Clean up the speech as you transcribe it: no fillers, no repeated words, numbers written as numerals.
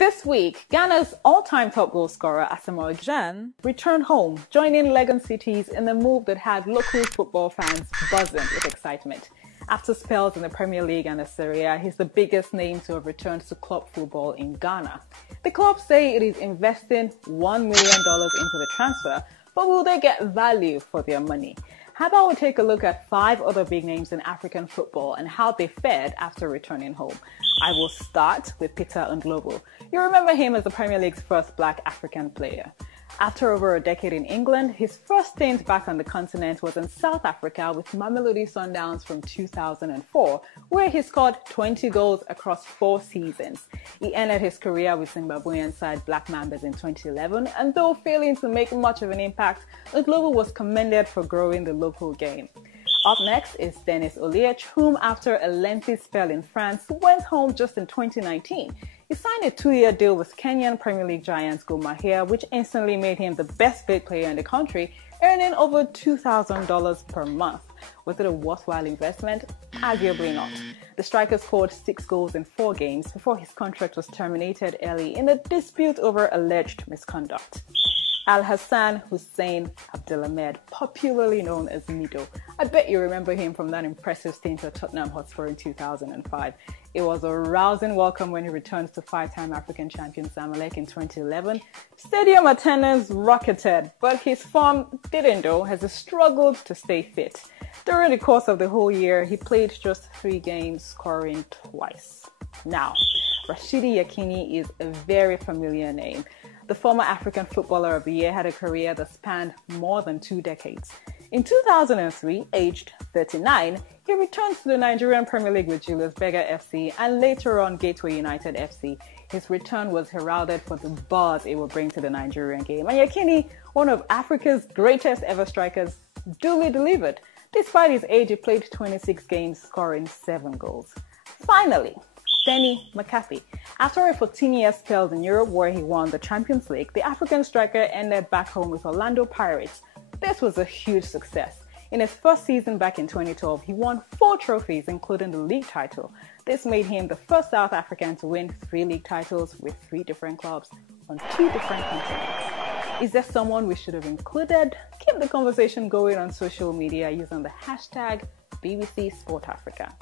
This week, Ghana's all-time top goal scorer Asamoah Gyan returned home, joining Legon Cities in a move that had local football fans buzzing with excitement. After spells in the Premier League and the Serie A, he's the biggest name to have returned to club football in Ghana. The club say it is investing $1 million into the transfer, but will they get value for their money? How about we take a look at 5 other big names in African football and how they fared after returning home. I will start with Peter Ndlovu. You remember him as the Premier League's first black African player. After over a decade in England, his first stint back on the continent was in South Africa with Mamelodi Sundowns from 2004, where he scored 20 goals across 4 seasons. He ended his career with Zimbabwean side Black Mambas in 2011, and though failing to make much of an impact, Ndlovu was commended for growing the local game. Up next is Denis Oliech, whom after a lengthy spell in France, went home just in 2019. He signed a 2-year deal with Kenyan Premier League giants Gor Mahia, which instantly made him the best paid player in the country, earning over $2,000 per month. Was it a worthwhile investment? Arguably not. The striker scored 6 goals in 4 games before his contract was terminated early in a dispute over alleged misconduct. Alhassan Hussein Abdelhamed, popularly known as Mido. I bet you remember him from that impressive stint at Tottenham Hotspur in 2005. It was a rousing welcome when he returned to 5-time African champion Zamalek in 2011. Stadium attendance rocketed, but his form didn't though, as he struggled to stay fit. During the course of the whole year, he played just 3 games, scoring twice. Now, Rasheed Ibrahim is a very familiar name. The former African Footballer of the Year had a career that spanned more than 2 decades. In 2003, aged 39, he returned to the Nigerian Premier League with Julius Berger FC and later on Gateway United FC. His return was heralded for the buzz it will bring to the Nigerian game. And Ibrahim, one of Africa's greatest ever strikers, duly delivered. Despite his age, he played 26 games, scoring 7 goals. Finally, Denny McCarthy. After a 14-year spell in Europe where he won the Champions League, the African striker ended back home with Orlando Pirates. This was a huge success. In his first season back in 2012, he won 4 trophies, including the league title. This made him the first South African to win 3 league titles with 3 different clubs on 2 different continents. Is there someone we should have included? Keep the conversation going on social media using the hashtag BBC Sport Africa.